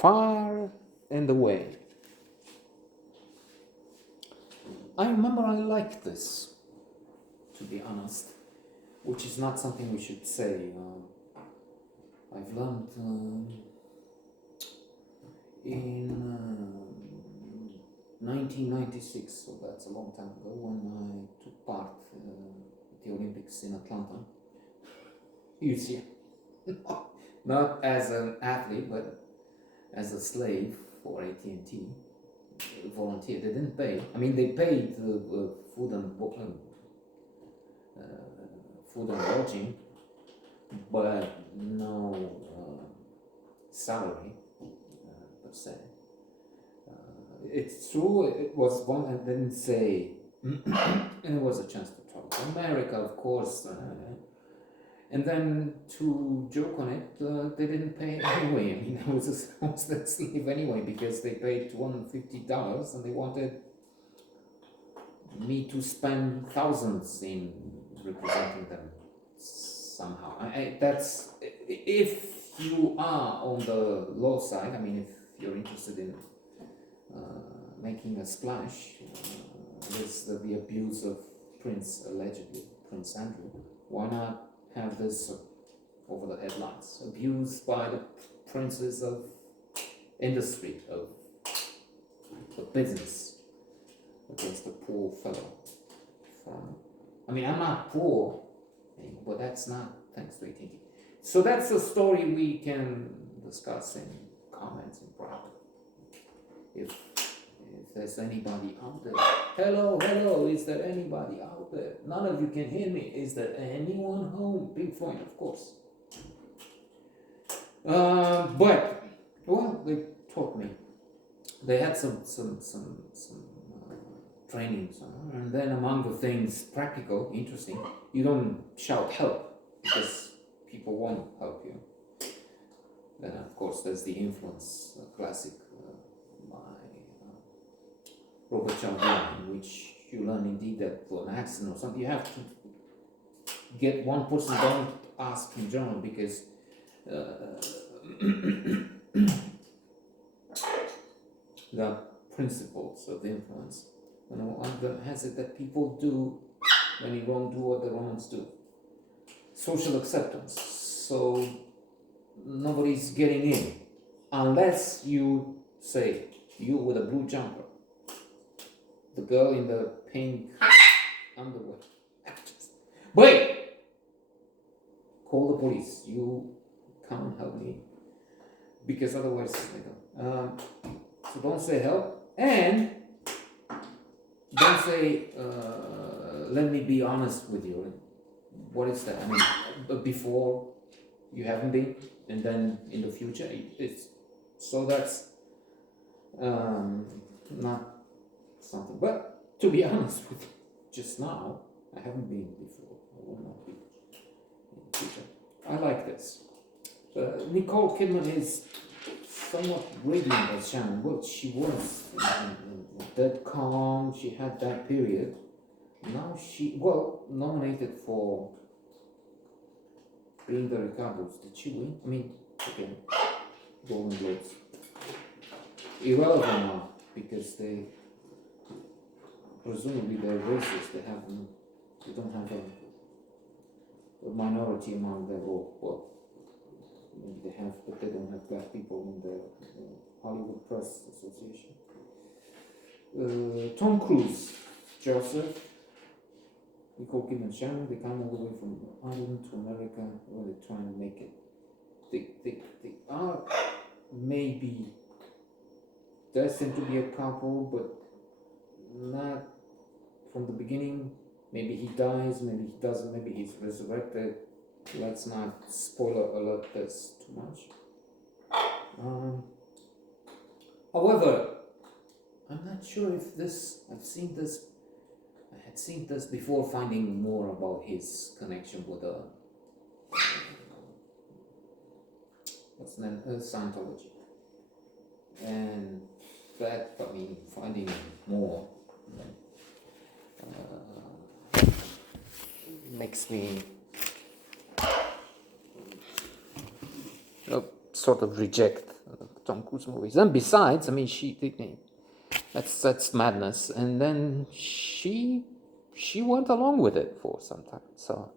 far and away. I remember I liked this, to be honest, which is not something we should say. I've learned in 1996, so that's a long time ago, when I took part at the Olympics in Atlanta. You see, not as an athlete, but as a slave for AT&T, volunteer. They didn't pay. I mean, they paid food and lodging, but no salary per se. It's true, it was one, I didn't say, and it was a chance to travel to America, of course. And then to joke on it, they didn't pay anyway. I mean, I was a slave anyway, because they paid $250 and they wanted me to spend thousands in representing them somehow. That's, if you are on the low side, I mean, if you're interested in making a splash, there's the abuse of allegedly Prince Andrew. Why not have this over the headlines? Abused by the princes of industry, of the business, against the poor fellow. I mean, I'm not poor, but that's not thanks to AT&T. So that's a story we can discuss in comments in private. If there's anybody out there. Hello, is there anybody out there? None of you can hear me. Is there anyone home? Pink Floyd, of course. But, well, they taught me. They had some trainings, and then among the things practical, interesting, you don't shout help, because people won't help you. Then, of course, there's the influence, classic, by Robert Cialdini, in which you learn indeed that for an accident or something, you have to get one person, don't ask in general, because the principles of influence, one of them has it that people do when you don't do what the Romans do. Social acceptance. So nobody's getting in unless you say, you with a blue jumper, the girl in the pink underwear. Wait! Call the police. You come and help me, because otherwise they don't. So don't say help, and don't say let me be honest with you. What is that? I mean, but before you haven't been, and then in the future it's so that's not something. But to be honest with you, just now I haven't been before. I will not be in the future. I like this. Nicole Kidman is somewhat radiant as Shannon. Well, she was in Dead Calm. She had that period. Now she, nominated for being the Ricardos. Did she win? I mean, okay, Golden Globes. Irrelevant now, because they, presumably they're racist. They don't have a minority among their well, maybe they have, but they don't have black people in the Hollywood Press Association. Tom Cruise, Joseph, Nicole Kidman, Shannon, they come all the way from Ireland to America, where they're trying to make it. They are maybe destined to be a couple, but not from the beginning. Maybe he dies, maybe he doesn't, maybe he's resurrected. Let's not spoiler alert this too much. However, I'm not sure if I had seen this before finding more about his connection with what's the name? Scientology. And that, I mean, finding more makes me sort of reject Tom Cruise movies. And besides, I mean, that's madness. And then she went along with it for some time. So